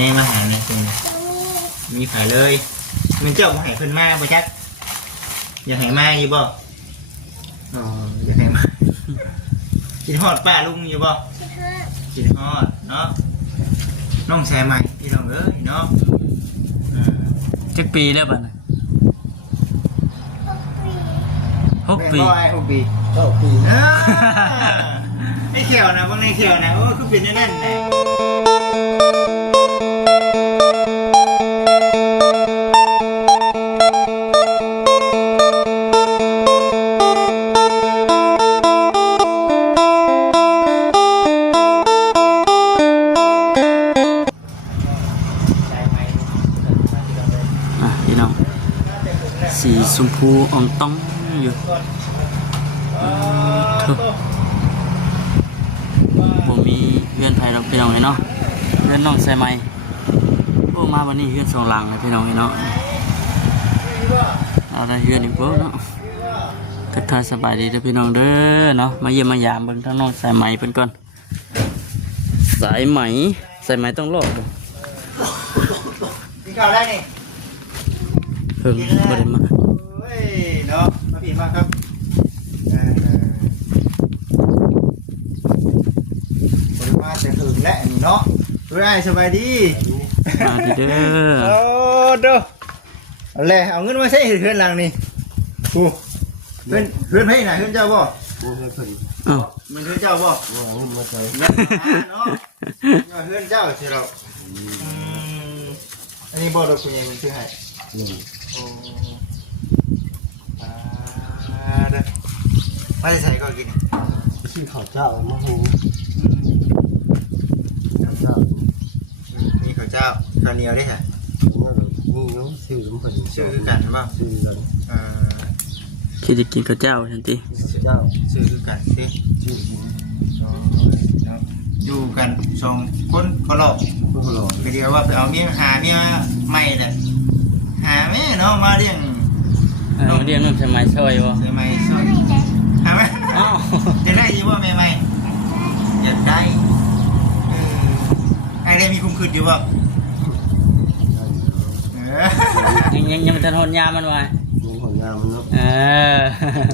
นี่มาหาในตรงนี้มีไผเลยมันเจ้ามาให้เพิ่นมาบ่จักอยากให้มาอยู่บ่อ๋ออยากให้มากินฮอดป้าลุงอยู่บ่กินฮอดเนาะน้องแซ่ใหม่พี่น้องเอ้ยเนาะจักปีแล้วบัดน่ะ6 ปี6 ปีไอ้เขียวนะบางในเขียวนะโอ้คือเป็นแน่นๆนะพี่น้องสีชมพูอ่องต้องอยู่ผมมีเพื่อนไทยเราพี่น้องเนาะเพื่อนน้องใส่ไม้โอ้มาวันนี้เพื่อนสองหลังเลยพี่น้องเนาะเอาได้เพื่อนอีกเพิ่มเนาะทักทายสบายดีเด้อพี่น้องเด้อเนาะมาเยี่ยมมายามเบิ่งทั้งน้องใส่ไม้เพิ่นก่อนสายไหมใส่ไม้ต้องรอดเด้อ กินข้าวได้นี่ เพิ่งบ่ได้มา เฮ้ยเนาะมาพี่มาครับมาแต่ถึงแล้วนี่เนาะรู้ได้สบายดี มาดีเด้อ โอ้ดูเอาเลยเอาเงินมาใช้เพื่อนหลังนี่กูเพื่อนให้ไหนเพื่อนเจ้าบ่ อ้าว มันเพื่อนเจ้าบ่มาใช้เนาะเพื่อนเจ้าใช่เราอันนี้บ่เราคุณยังมันซื้อให้โอ้เด้อมาใส่ก็กิน ชื่อข้าวเจ้ามาหูข้าวเจ้า มีข้าวเจ้าข้าวเหนียวด้วยฮะ นี่น้องชื่อมันเป็น ชื่อคือกันบ้าง ชื่อกัน คิดจะกินข้าวเจ้าทันที เจ้า ชื่อคือกันสิ ชื่อ อยู่กันสองคนก็หลอก พวกเรา ไปเดียวว่าไปเอาเมียหาเมียใหม่เลยหาแม่เนาะมาเลี้ยง เรียกน้องใส่ไม้ช่วยวะ ใช่ไหมช่วยหาไหม อ้าว จะได้ยี่ว่าแม่ใหม่อยากได้ไอ้ได้มีคุ้มคืนอยู่ป่ะ ยังไม่ทันหดยามันวะ มีผลงานมันเนาะ เออ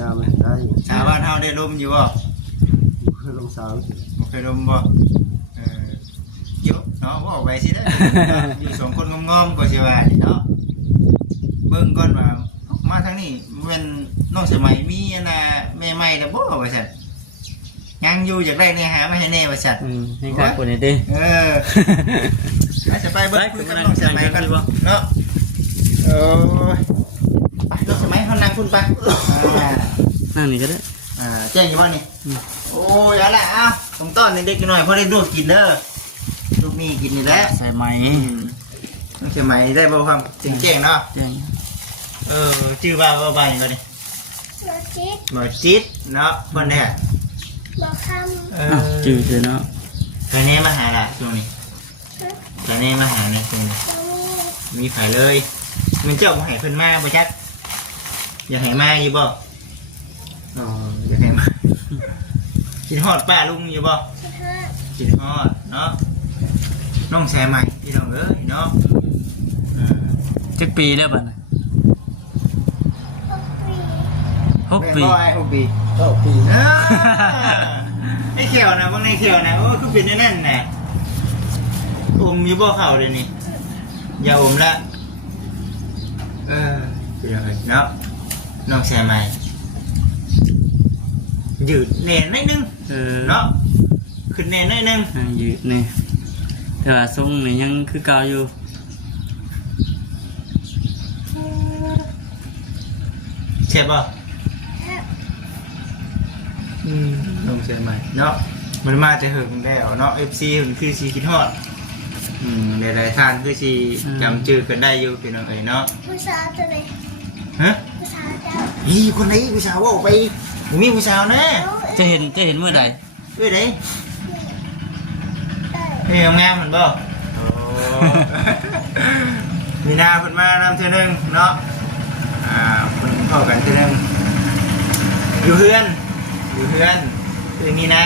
ง านมันได้ ชาวบ้านเฮาได้ลมอยู่ป่ะ เพื่อลงสาว บ่เคยลมป่ะเยอะเนาะว่าออกไปสิได้อยู่สองคนงอมๆก็สิว่าเนาะเบิ่งก่อนว่ามาทางนี้เป็นน้องสมัยมีน่ะแม่ใหม่แล้วบ่ว่าซั่นยังอยู่อยากได้เนี่ยหามาให้แน่ว่าซั่น นี่ใครคนนี้ดิ อาจจะไปเบิ่งคุยกับน้องสมัยกันเนาะโอ้ยไปน้องสมัยเฮานั่งคุณไป นั่งนี่ก็ได้ แจ้งอยู่บ่นี่โอ้ยเอาล่ะเอาต้องต้อนเด็กๆหน่อยพอได้ดูกินเด้อลูกมีกินนี่แหละ ใส่ไม้ น้องสมัยได้บ่ความจริงแจ้งเนาะ แจ้ง ชื่อว่าบ่บ่นี่บ่จิตเนาะเพิ่นเนี่ย จืดเลยเนาะ ไปแน่มาหาล่ะช่วงนี้ไปแน่มาหาในช่วงนี้มีไผเลยมันเจ้าบ่ให้เพิ่นมาบ่จักอยากให้มาอยู่บ่อ๋ออยากให้มากินฮอดป้าลุงอยู่บ่กินฮอดเนาะน้องแซ่ใหม่พี่น้องเอ้ยเนาะ จักปีแล้วบัดน่ะ6 ปี 6 ปี 9 ปี ไอ้เขียวนะบางในเขียวนะโอ้คือเป็นแน่นๆนะอมอยู่บ่เข่าเดี๋ยวนี้อย่าอมละเป็นยังไงเนาะน้องแซ่ใหม่ยืดแน่นนิดนึงเนาะขึ้นแน่นนิดนึง ยืดนี่แต่ว่าทรงนี่ยังคือเก่าอยู่ เจ็บป่ะน้องแซ่ใหม่เนาะมันมาจะหึงแล้วเนาะ FC หึงคือสีคิดฮอดหลายๆท่านคือสีจำชื่อกันได้อยู่เป็นยังไงเนาะ ผู้สาวตัวไหน ฮะ ผู้สาวเจ้า นี่คนไหนผู้สาวว่าออกไปมีผู้สาวนะ จะเห็นเมื่อใด ด้วยไหนเฮ้ยงามเหมือนบ่มีนาเพิ่นมานำเท่านึงเนาะเพิ่นเข้ากันเท่านึงอยู่เฮือนคือมีนา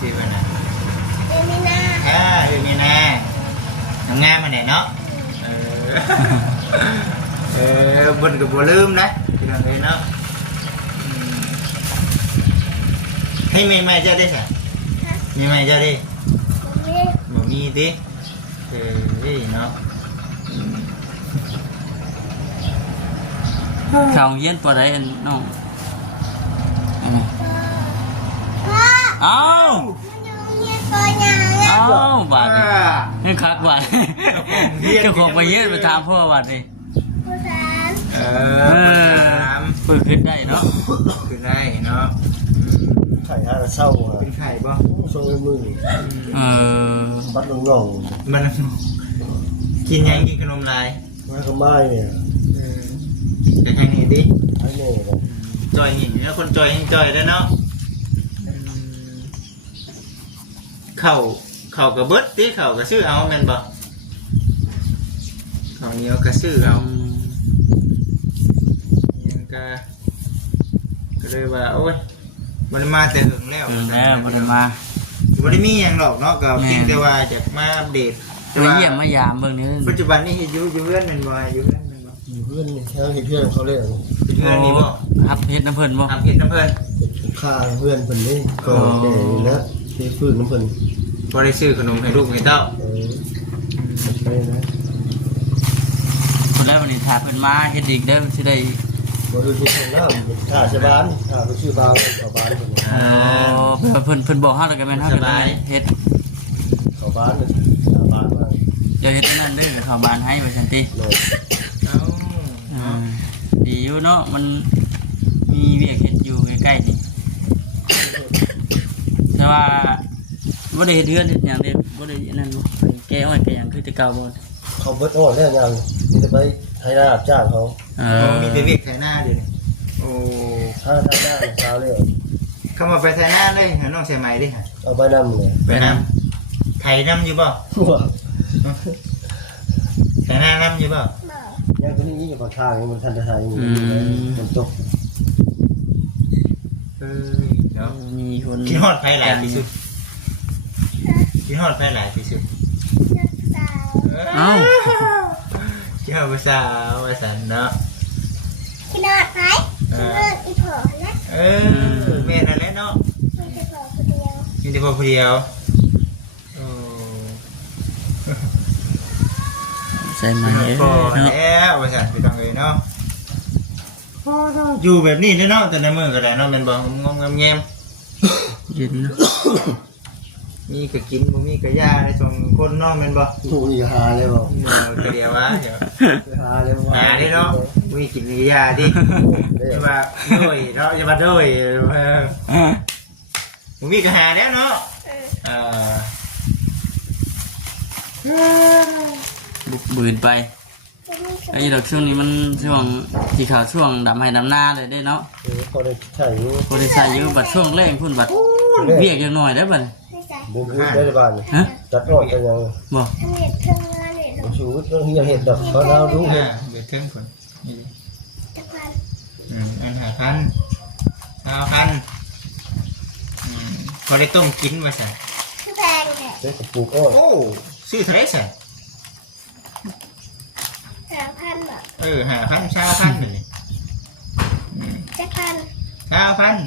สิว่านะ เอมินา มีนา งามมาไหนเนาะเออ บนกับบัวลืมนะพี่น้องเลยเนาะให้ใหม่ๆเจ้าได้สิใหม่ๆเจ้าได้บ่มีดิเนาะ เขาเย็นปวดอะไรน้องเอ้าบาดนี่คักบาดเจ้าของไปเย็นไปถามพ่อบาดนี่เปิดขึ้นได้เนาะ ขึ้นได้เนาะ ไข่ห้าเศร้าอ่ะ เป็นไข่บ่ ทรงมือ บัดลงน่อง มันกินยังกินขนมลาย มาก็ไม่เนี่ย แต่ทางนี้ดิ ไอ้เนี่ยเลย จอยหญิงแล้วคนจอยยังจอยได้เนาะเข่ากับเบิดดิเข่ากับซื้อเอาแม่นบ่เข่าเหนียวกับซื้อเอายังก็เลยว่าโอ้ยมันมาแต่หึงแล้ว แล้วบ่ได้มา บ่ได้มีหยังหรอกเนาะก็เพียงแต่ว่าจะมาอัปเดต มาเยี่ยมมายามเบิ่งนี่ ปัจจุบันนี้อยู่เพื่อนแม่นบ่อยู่เพื่อนแม่นบ่ อยู่เพื่อนนี่แค่เห็นเพื่อนเขาเลย เป็นเพื่อนนี่บ่ อัพเฮ็ดน้ำเพิ่นบ่ ทำเห็ดน้ำเพิ่น ข้าเพื่อนเพิ่นนี่ก็เด็กแล้วที่ฟื้นน้ำเพิ่น พอได้ซื้อขนมให้ลูกให้เต้า ใช่นะ คนแรกวันนี้ถ้าเพิ่นมาเฮ็ดอีกได้สิได้ บริษัทของน้ำข้าชาวบ้านข้าไปชื่อบ้านเอาบ้านเพิ่น เพิ่นบอกเฮาแล้วก็แม่นเฮาก็ได้เฮ็ด เอาบ้านเลยเอาบ้านมา เดี๋ยวเฮ็ดนั่นเด้อเข้าบ้านให้ว่าซั่นติ เลย เอ้า ดีอยู่เนาะมันมีเวียกเฮ็ดอยู่ใกล้ๆนี่แต่ว่าบ่ได้เฮ็ดเรือนเฮ็ดหยังเด้บ่ได้นั่นบ่แก้อ้อยแก้หยังคือแต่เก่าบ่ เขาเบิดอ่อนแล้วยังจะไปให้หน้าจ้างเขา มีแต่เวียกไถหน้าเดี๋ยวนี้โอ้ ถ้าหน้าเช้าเลย เข้ามาไปไถหน้าเลยหาน้องใส่ไหมดิฮะ เอาไปนำเลย ไปน้ำไถน้ำอยู่บ่ไถหน้าน้ำอยู่บ่ ยังก็นี่ยิ่งกว่าทางมันทันจะหายมันตก เนาะ มีคน กินฮอดไผหลายที่สุดกินฮอดไผหลายที่สุด เอ้า กินฮอดภาษาว่าสันเนาะ กินอดไหมกินอดอีผอนะ แม่นั่นแหละเนาะ มันจะผอคนเดียว มีแต่พอผู้เดียวโอ้ ใส่ไหม พอ เนาะ แล้วว่าสันไปต้องเลยเนาะอยู่แบบนี้เนาะแต่ในเมืองก็ได้เนาะแม่นบ่งอมแงม เย็นเนาะ มีก็กินบ่มีก็ยาได้ส่งคนเนาะแม่นบ่ ถูกอีหาเลยบอก ก็เดียวว่าเดี๋ยว หาเลย หาดิเนาะมีกินมียาดิอย่าว่าด้วยเนาะอย่าว่าด้วยบ่มีก็หาแล้วเนาะบุกบืนไปไอ้ดอกช่วงนี้มันช่วงที่เขาช่วงดำให้ดำหน้าเลยได้เนาะ พอได้ใช่อยู่ บริษัทอยู่บัดช่วงแรกพุ่นบัดเบียกอย่างหน่อยได้บัด ไม่ใส่ บุญได้บ้าน ฮะ จัดรอดกันยัง บ่ ทำเห็ดเครื่องงานเห็ด ชูเรื่องที่เห็ดดอกเขาเราดูเห็ด เดี๋ยวเทิงก่อนนี่ ตะพัน อัน5,000พอได้ต้มกินว่าซั่น คือแพงเนี่ย เด็กกับปลูกอ้อย โอ้ซื้อเท่าไหร่ซั่น 3,000บาท 5,000 20,000นี่ ตะพัน 20,000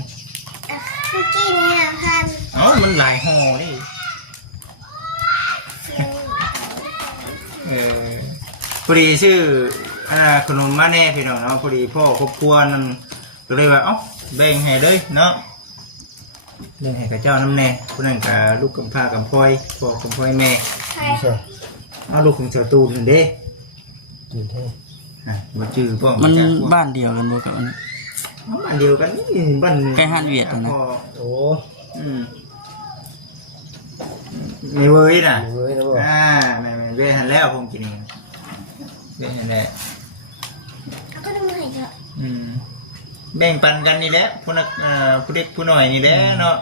เมื่อกี้นี่5,000 เอ้ามันหลายห่อดิพอดีชื่อขนมมาแน่พี่น้องเนาะพอดีพ่อครอบครัวนั่นก็เลยว่าเอ้าแบ่งให้เลยเนาะแบ่งให้กับเจ้าน้ำแน่ผู้นั้นกับลูกกำพร้ากำพร้อยพ่อกำพร้อยแม่ ใช่ ใช่ เอาลูกของเจ้าตูนนั่นเด้ ยืนเท่ บ่จื้อพ่อ มัน จากพวก บ้านเดียวกันบ่กับอันนี้ บ้านเดียวกันนี่บ้าน ใกล้ฮั่นเวียดอะนะ พ่อ โอ้ ไม่เว้ยน่ะ เว้ยนะบอก แม่เว้ยหันแล้วผมกินเองเว้ยหันแล้ว เอาก็ต้องมาให้เยอะ แบ่งปันกันนี่แหละผู้นักผู้เด็กผู้หน่อยนี่แหละเนาะ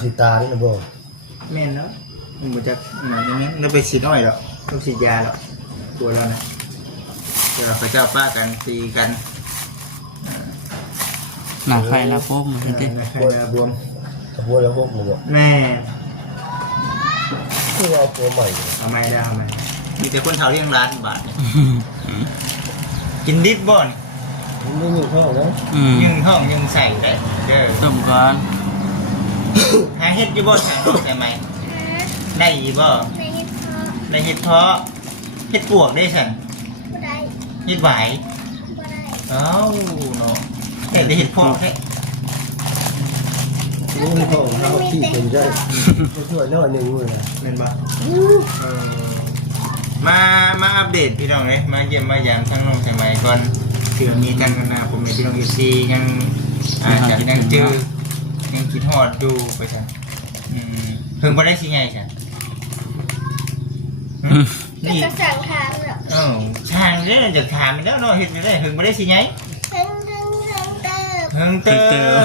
สีตานี่นะบอก แม่นเนาะมันบ่จักหมาอย่างนี้เราไปฉีดอ้อยหรอกต้องฉีดยาหรอกตัวเรานะเดี๋ยวพระเจ้าป้ากันตีกัน หน้าไฟหน้าโฟมมันติ ใครบวม ขบวนแล้วพวกมันบอก แม่ คือเอาตัวใหม่ เอาไม้ได้เอาไม้ มีแต่คนเฒ่าเลี้ยงร้านบาทเนี่ยกินดิบบ่น มันไม่มีข้าวนะ ยังห้องยังใส่ได้เด้อ ต้มก่อน หาเฮ็ดอยู่บ่ทางน้องใช่ไหมได้อยู่บ่ ในนี้พอ ได้เฮ็ดเพาะเฮ็ดปวกได้สั่น บ่ได้ เฮ็ดไหว บ่ได้ เอ้าเนาะแต่ได้เฮ็ดเพาะแค่ นี่มีข้าวข้าวที่เป็นใจช่วยน้อยหนึ่งเลยนะ แม่นบ่มาอัปเดตพี่น้องเลยมาเยี่ยมมายามทั้งน้องใช่ไหมก่อนเผื่อมีทั้งนาผมมีพี่น้องอยู่ซียังอยากยังจื้อยังคิดฮอดดูไปสั่นเพิ่งบ่ได้สิไงสั่น ก็ นี่ จะสั่งทานเนาะ ช่างเด้อจะถามแล้วเนาะเฮ็ดได้เพิ่งบ่ได้สิไง ทั้งเติบ เพิ่งเติ เติ บ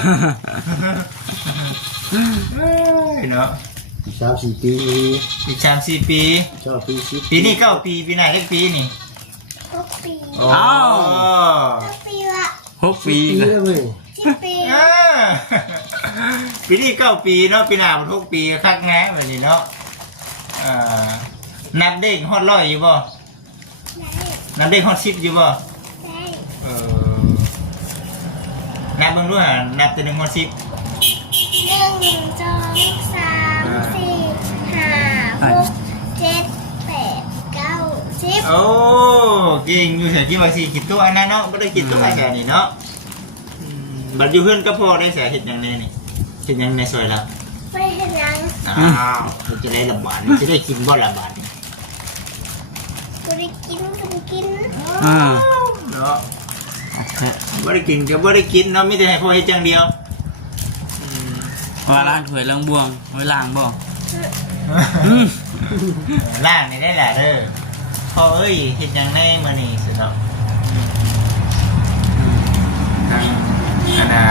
เนาะ 3-4 ปี อีก3-4 ปี ชอบปี10 ปีนี้9 ปีปีหน้าเล็กปีนี่ 6 ปี อ้าว 6 ปีละ 6 ปี ปีแล้วเว้ย 10 ปี อ่าปีนี้9 ปีเนาะปีหน้ามัน6 ปีคักแง้แบบนี้เนาะนับเด้งฮอด100อยู่บ่ ได้ นับเด้งฮอด10อยู่บ่ ได้ นับเบิ่งดูหานับแต่1ฮอด10 1 2 3 4 5 6 7 8 9 10 โอ้เก่งอยู่เสียที่ว่าสิคิดตัวอันนั้นเนาะบ่ได้คิดตัวแค่นี้เนาะบัดอยู่เฮือนก็พอได้เสียเฮ็ดหยังแน่นี่เฮ็ดหยังในซอยละ ไม่เห็นยัง อ้าวมันจะได้ลำบากจะได้กินบ่ละบาดนี่ กูได้กินก็ได้กิน เนาะบ่ได้กินก็บ่ได้กินเนาะมีแต่ให้พ่อเฮ็ดอย่างเดียว ว่าล้างถ้วยล้างบวงไว้ล้างบ่ ล่างนี่ได้แหละเด้อพ่อเอ้ยเฮ็ดหยังในมื้อนี้สิเนาะทางคณะ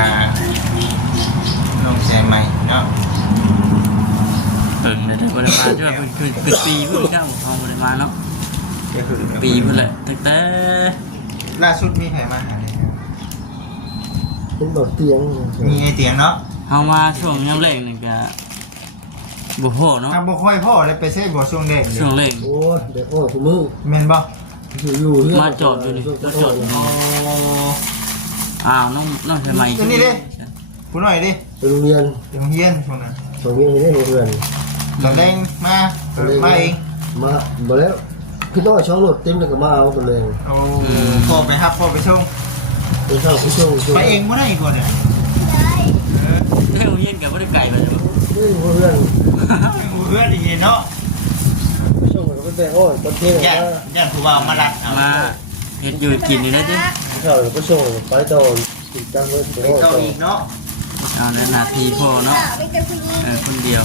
น้องแซมใหม่เนาะ เบิ่งได้บ่ได้มาจ้ะคือปีเพิ่นเจ้าเฮาบ่ได้มาเนาะ ก็คือ ปีเพิ่นแหละตั้งแต่ ล่าสุดมีใครมาหา เป็นบ่เตียง มีไอเตียงเนาะ เฮามาช่วงยามแรกนี่ก็บ่พอเนาะ ทำบ่ค่อยพ่อได้ไปเซ่บ่ช่วงเด็ก ช่วงแรก โอ้ยเด็กโอ้ทุกมื้อ แม่นบ่ อยู่เฮือน มาจอดอยู่นี่มาจอดอยู่ โอ้ อ้าวน้องใช่ไหม ตัวนี้ดิ ผู้หน่อยดิ ไปโรงเรียน เดี๋ยวเฮียนช่วงนั้น โรงเรียนให้ได้โรงเรียน ตอนแรงมาเอง มาบ่แล้วพี่น้อยช่องรถเต็มแล้วก็มาเอากันเลย โอ้พ่อไปรับพ่อไปส่ง ไปเข้าผู้ช่วง ไปเองบ่ได้ก่อนเนี่ย ได้ เฮ้ยเฮียนกับบ่ได้ไกลไปเลย นี่เพื่อน เพื่อนอย่างงี้เนาะ ช่วงก็ไปแต่โอ้ยประเทศ ญาติ ว่า ญาติผู้บ่าวมารัดเอา มาเฮ็ดอยู่กินนี่นะจิ เข้าก็ส่งไปต่อติดตั้งไว้ ไป โอ้ ต่อ ต่อ อีกเนาะ เอาแล้วหน้าที่พ่อเนาะ ไม่เจอผู้หญิง คนเดียว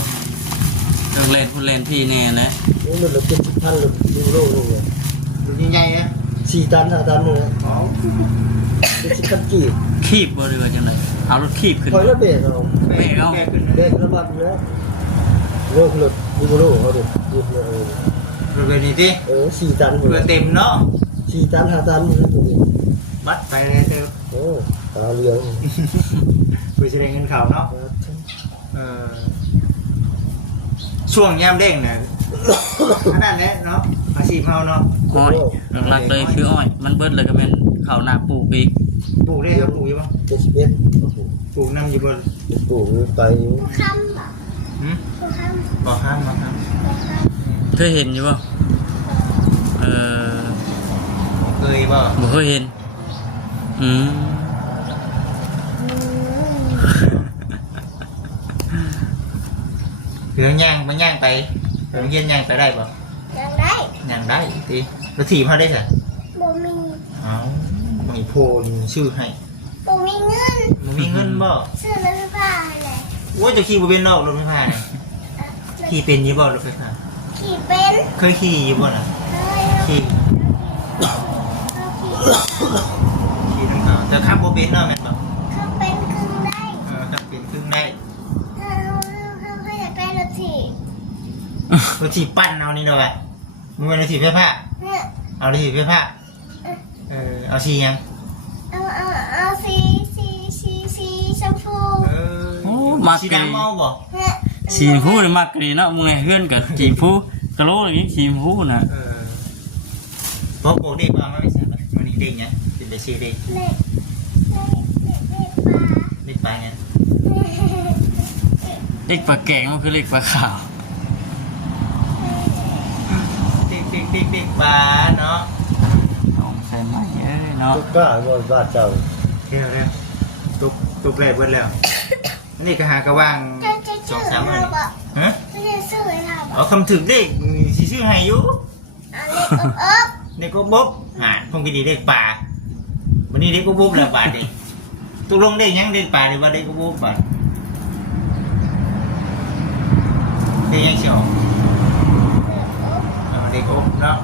ต้องเล่นผู้เล่นพี่แน่แหละ นี่มันละเป็น10,000เลยดูโลกเลย ดูใหญ่ๆนะ 4 ตัน 5 ตันเลย อ๋อ เป็น10,000กีบ คีบบ่ได้ว่าจังไดเอารถคีบขึ้น คอยแล้วเบรกเอา แม่เอา แขึ้น เบรกระบาดนะโลกรถดูโลกเขาดิดูเลย เรือนี้ดิ 4 ตัน เรือเต็มเนาะ 4 ตัน 5 ตันเลยตัวนี้ บัดไปเลยเติม โอ้ตาเหลือง เพื่อจะได้เงินเขาเนาะช่วงยามเด้งเนี่ยขนาดนี้เนาะอาชีพเฮาเนาะ อ้อยหลักๆเลยคืออ้อย มันเบิดเลยก็แม่นข้าวหน้าปลูกอีก ปลูกได้ครับปลูกอยู่ป่ะ 71 ปลูกน้ำอยู่บน ปลูกไป ผู้ค้ำเหรอ หืม ผู้ค้ำ บอกห้ามบอกห้าม ผู้ค้ำ เคยเห็นอยู่บ่เออ เคยบ่ บ่เคยเห็นอืม เรื่องย่างมันย่างไปเรื่องเย็นย่างไปได้ป่ะ ยังได้ ย่างได้ทีแล้วถีบเขาได้สิ บ่มี อ้าวไม่โพลชื่อให้ บ่มีเงิน มันมีเงินบ่ ซื้อรถไฟฟ้าเลย ว่าจะขี่บนเป็นนอกรถไฟฟ้าเนี่ยขี่เป็นยี่บ่รถไฟฟ้า ขี่เป็น เคยขี่ยี่บ่น่ะ เคย ขี่ เขาขี่ ขี่ทั้งเขาแต่ขับบ่เป็นเนาะแม่นบ่ เขาเป็นครึ่งได้ ขับเป็นครึ่งได้ เขาอยากได้รถถีบ รถถีบปั้นเอานี่เนาะว่ะมึงเป็นรถถีบไฟฟ้า เนี่ย เอารถถีบไฟฟ้าเอาสียัง เอาสีชมพู มัก สี กะ ดำเอาบ่ เนี่ย สีชมพูนี่มักกะดีเนาะมึงไงเฮือนกับสีชมพูกะโหลอย่างงี้สีชมพูน่ะ พอโกเด็กมาไม่ใช่ไหมมันนี่เด็กเนี่ยเป็นไปซื้อเด็ก เล็กเล็กปลา เด็กปลาเนี่ย เล็กปลาแกงมันคือเล็กปลาขาว เด็กปลาเนาะ ของใส่ใหม่เนาะ ทุกกล้าบ่บ้านเจ้า เร็วตุกเลยเบิดแล้วอันนี้ก็หากระว่าง จะ สอง ชื่อ สาม เรา วัน บอก ฮะ จะชื่อเราบอก เอาคำถึกเด็กสิชื่อให้อยู่ เล็กอบเด็กก็บ๊บคงกินดีเด็กป่าวันนี้เด็กก็บ๊บแล้วบาดดิตกลงเด็กยังเด็กป่าหรือว่าเด็กก็บ๊บบาดเด็กยังเชียวเด็กอบเนาะ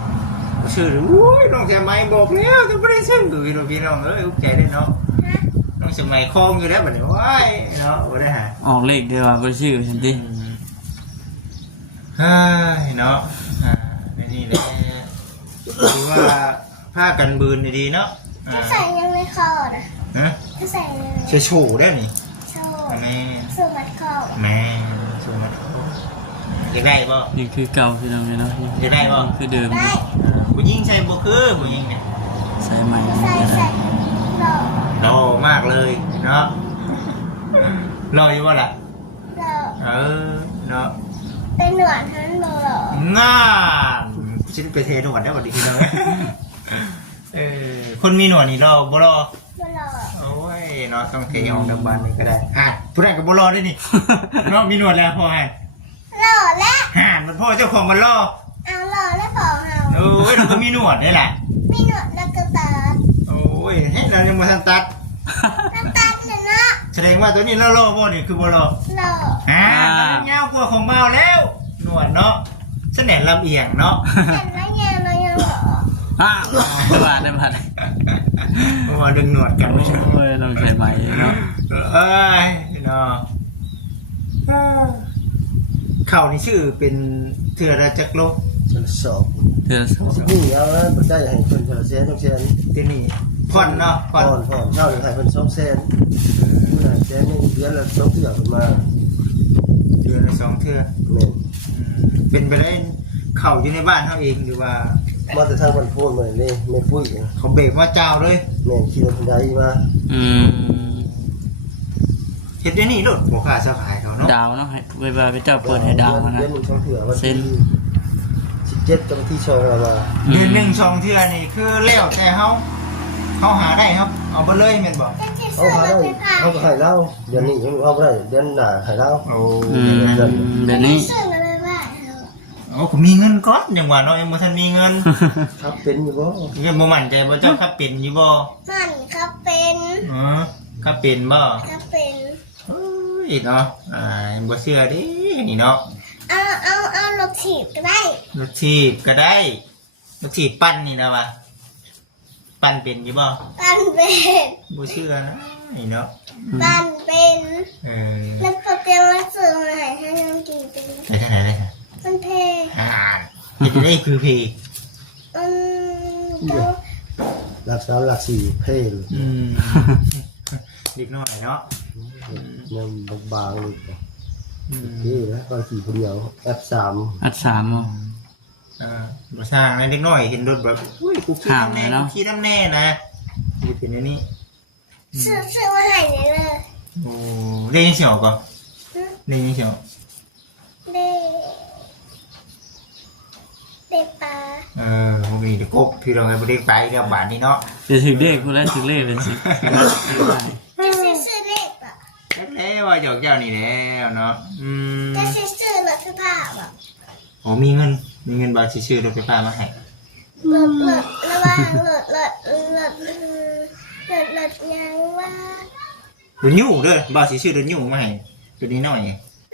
ชื่ออุ้ยน้องแซมไม่บอกแล้วจะไม่ได้ชื่อดูพี่น้องเอ้ยอุ๊บใจได้เนาะน้องแซมไม่คล้องอยู่แล้วแบบนี้ว้ายเนาะบ่ได้หา ออกเลขเดียวว่าบ่ชื่อฉันติ เฮ้ยเนาะนี่แหละถือว่าผ้ากันบืนดีเนาะ ถ้าใส่ยังไม่คอนะ ฮะ ถ้าใส่เลย เชื่อชูได้นี่ โชว์ แม่ สมัดคอ แม่ชูมาจะได้ป่ะ นี่คือเก่าพี่น้องเนาะ จะได้ป่ะ คือเดิม ได้ ผู้หญิงใส่บ่คือผู้หญิงเนี่ย ใส่ใหม่ ใส่หล่อ รอมากเลยเนาะรออยู่ว่าล่ะ หล่อ เนาะ เป็นหนวดทั้งหล่อ ง่าฉันไปเทหนวดได้บ่ดีพี่น้องคนมีหนวดนี่รอบ่รอ หล่อ โอ้ยเนาะต้องเทยองดับบันนี่ก็ได้ผู้นั้นกับบ่รอได้นี่เนาะมีหนวดแล้วพอให้ หล่อและ มันพ่อเจ้าของมันรอ เอาหล่อและเปล่าเฮา โอ้ยเราก็มีหนวดได้แหละ มีหนวดแล้วก็ตา โอ้ยให้เรายังมาทันตัด น้ำตาลเนี่ยนะ แสดงว่าตัวนี้เรารอบ่นี่คือบ่รอ หล่อ มันยาวกว่าของเมาแล้วหนวดเนาะเสน่ห์ลำเอียงเนาะ เห็นไหมเนี่ยเรายังหล่อ ได้บาดได้บาด มาดึงหนวดกันไม่ใช่ โอ้ยเราใส่ใหม่เนาะ เอ้ยเนาะเขานี่ชื่อเป็นเถื่อราจักรโลก จะสอบ เธอสอง นี่เอาแล้วมันได้ให้เพิ่น200,000 ที่นี่ผ่อนเนาะผ่ ก่ อ อน นเช่าให้เพิ่น200,000แสนนี่เดือนละ2เทื่อขึ้นมา เดือนละ2เทื่อ แม่น เป็นไปได้เข่าอยู่ในบ้านเขาเองหรือว่า มาแต่ทางบ้านโพนมานี่แม่ปุ้ย เขาเบรกว่าเจ้าเลย แม่นขี่รถไดมา เห็ดได้นี่รถหัวขาสะพายเขาเนาะ ดาวเนาะให้ไปเจ้าเปิดให้ดาวนะ เดือนหนึง2เทื่อวันที่17กับวันที่2เอามา เดือนหนึ่ง2เทื่อนี่คือแล้วแต่เขาหาได้ครับเอาไปเลยแม่นบอก จะชื่อ เอา เสื้อ หา เรา ได้ เป็นผ้า เอาก็ให้เราเดือนนี้ยังเอาบ่ได้เดือนหน้าให้เรา โอ้ เดี๋ยวนี้ เสื้อเราเป็นผ้าเรา โอ้ผมมีเงินก้อนอย่างว่าเนาะยังบ่ทันมีเงิน ครับเป็นอยู่บ่ ยังบ่มั่นใจบ่เจ้าขับเป็นอยู่บ่ มันครับเป็น ขับเป็นบ่ ครับเป็น เฮ้ยเนาะบ่เชื่อเดินี่เนาะ เอารถถีบก็ได้ รถถีบก็ได้รถถีบปั้นนี่นะวะปั้นเป็นอยู่บ่ ปันเป็น บ่เชื่อนะนี่เนาะ ปันเป็น เออ แล้วพอเตรียมมาสื่อมาให้ท่านยังกินเป็น ไปทางไหนเลยค่ะ มันเพ เห็นได้คือพี เดี๋ยว หลัก3หลัก4เพลง เด็กน้อยเนาะ ยังบางๆเลยนี่นะก็ขี่คนเดียว F3 อัดสามอ่ะ มาสร้างในเด็กน้อยเห็นรถแบบอุ้ยกูขี่น้ำแน่ ห่างเลยเนาะ กูขี่น้ำแน่นะอยู่เป็นอย่างนี้ ซื้อมาให้เลย โอ้ได้ยินเสียงก่อนได้ยินเสียง เด็กปลา พวกนี้เด็กกบพี่เราไงประเด็กไปเดี๋ยวบาทนี้เนาะ จะถึงเลขกูแล้วถึงเลขเลยสิ จะซื้อเด็กปะ แล้วว่าหยอกเจ้านี่แล้วเนาะจะซื้อรถผ้าแบบ โอ้มีเงินบาทชื่อรถไฟฟ้ามาให้ รถระวังรถยังว่าร ถยูเด้อบาทชื่อรถยูมาให้รถนี้น้อย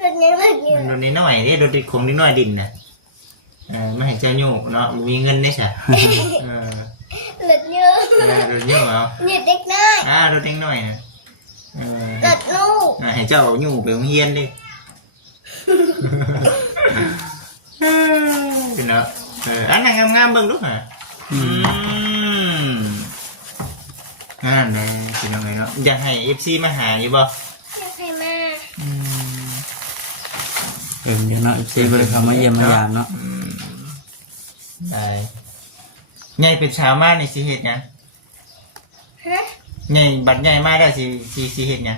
รถยังรถยัง รถนี้น้อยนี่รถของนี้น้อยดินนะมาให้เจ้ายูเนาะมีเงินได้ใช่รถยัง รถยูเอา รถเด็กน้อย รถเด็กน้อยนะ รถลูก ให้เจ้ายูไปโรงเรียนดิเป็นเนาะอันนั้นงามๆเบิ่งลูกฮะงานเลยเป็นยังไงเนาะอยากให้ FC มาหาอยู่บ่ ใครมา เดี๋ยวเนาะซีบริคำมาเยี่ยมมายามเนาะ ได้ ใหญ่เป็นชาวมาในสิเฮ็ดหยัง ฮะ ใหญ่บัดใหญ่มาได้สิเฮ็ดหยัง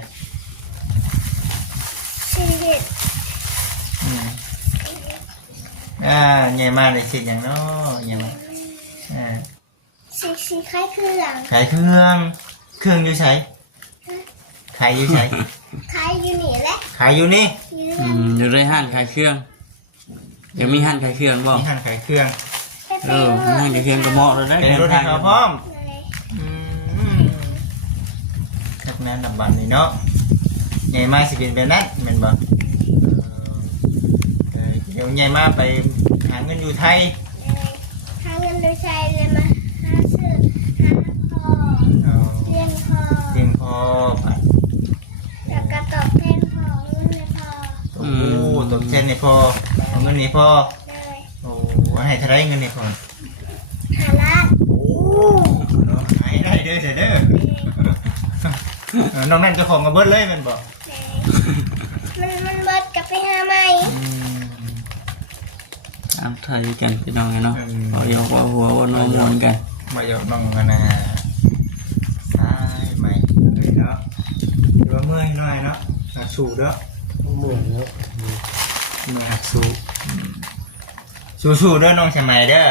ชีวิต ใหญ่มาได้สิเฮ็ดหยังเนาะใหญ่มาชีคล้ายเครื่อง ขายเครื่องอยู่ไสขายอยู่ไส คล้ายอยู่นี่แหละ ขายอยู่นี่ อยู่ อยู่ในห้างขายเครื่องเดี๋ยวมีห้างขายเครื่องบ่ มีห้างขายเครื่อง มีห้างขายเครื่องก็เหมาะแล้วได้ เป็นรถให้เขาพร้อม เลย ทักนั้นนำบันนี่เนาะใหญ่มาสิเป็นแบบนั้นแม่นบ่เดี๋ยวใหญ่มาไปหาเงินอยู่ไทย เลยหาเงินโดยใช้เลยมาหาซื้อหาพอเลี้ยงพอ เพียงพอบัด แล้วก็ตอบแทนพอเงินเลยพอ โอ้ตบแทนนี่พอเอาเงินนี่พอ เลย โอ้ให้เท่าไรเงินนี่พอ หาล้าน โอ้เนาะให้ได้เด้อเด้อน้องนั่นเจ้าของก็เบิดเลยแม่นบ่ มันเบิดกลับไปหาใหม่ เอาไทยกันพี่น้องเนาะเอาอยากว่าหัวว่านอนมวนกัน มาหยอกน้องกันนะสายใหม่เนาะหรือว่าเมื่อยหน่อยเนาะหักสูเด้อ เหมือนแล้ว เมื่อยหักสูสู้ๆเด้อน้องใช่ไหมเด้อ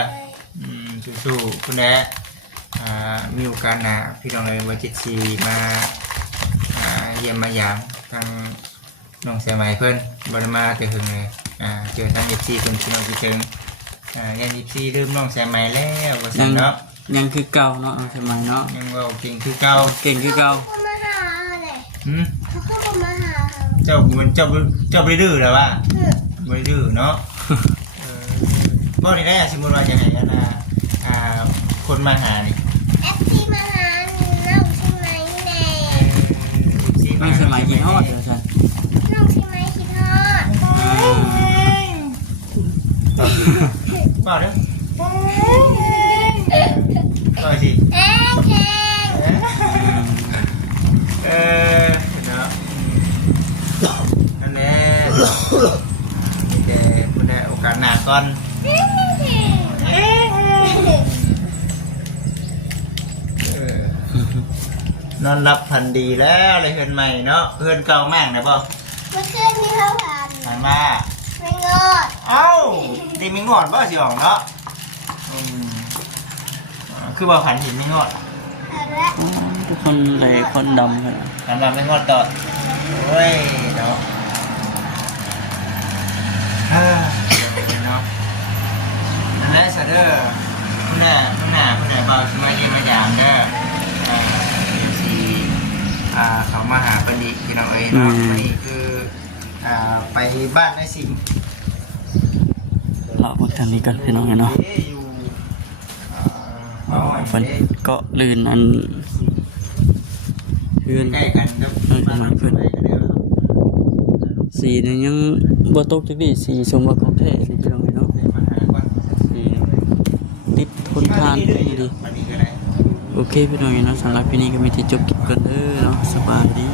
เลย สู้ๆคุณแม่มีโอกาสนะพี่น้องเลยวันที่สี่มาเยี่ยมมายามทางน้องใช่ไหมเพิ่นบริมาแต่หึงเลยเจอทาง24เพิ่นพี่น้องที่เชิงยัง24เริ่มน้องใช่ไหมแล้วว่าซั่นเนาะ ยังคือเก่าเนาะสมัยเนาะ ยังเว่าเก่งคือเก่า เก่งคือเก่า เขามาหาเลย หืม เขาก็มาหา เจ้ามันเจ้าบ่ได้ดื้อแล้วว่า เออ บ่ได้ดื้อเนาะบ่ได้ได้สมมุติว่าจังไดกันคนมาหานี่ แอปซีมาหาน้องใช่ไหมแน่ ไม่สมัยกี่ฮอดเดี๋ยวฉัน น้องใช่ไหมคิดฮอด บ่เด้อบ่สิ แอ๊กแอ๊ก เนาะนั่นแหละมีแต่ผู้ใดโอกาสหน้าก่อนนอนรับพันดีแล้วเลยเฮือนใหม่เนาะเฮือนเก่ามากนะบ่ เมื่อคืนมีเท่าพัน ถามมา ไม่งอด เอ้าดีมีงอดบ่สิออกเนาะคือบ่ผันหินมีงอด เอาละ ทุกคนเลยคนดำครับ ถามมาไม่งอดต่อโอ้ยเนาะเนาะนั่นแหละซะเด้อผู้ใดบ่สิมาเยี่ยมมายามเด้อสิเขามาหาปานนี้พี่น้องเอ้ยเนาะนี่คือไปบ้านนายสิงห์ เราพวกทางนี้กันพี่น้องเนาะฝนก็ลื่นอันเพื่อน ใกล้กันครับบ้านนายสิงห์เลยก็เดี๋ยว สีนี่ยังบ่ตกจักดีสีชมว่าของแท้นี่พี่น้องเนาะ มาหาก่อน สีติดทนทานดี วันนี้ก็ได้ โอเคพี่น้องเนาะสำหรับพี่นี้ก็มีที่จบคลิปกันเด้อเนาะสบายดี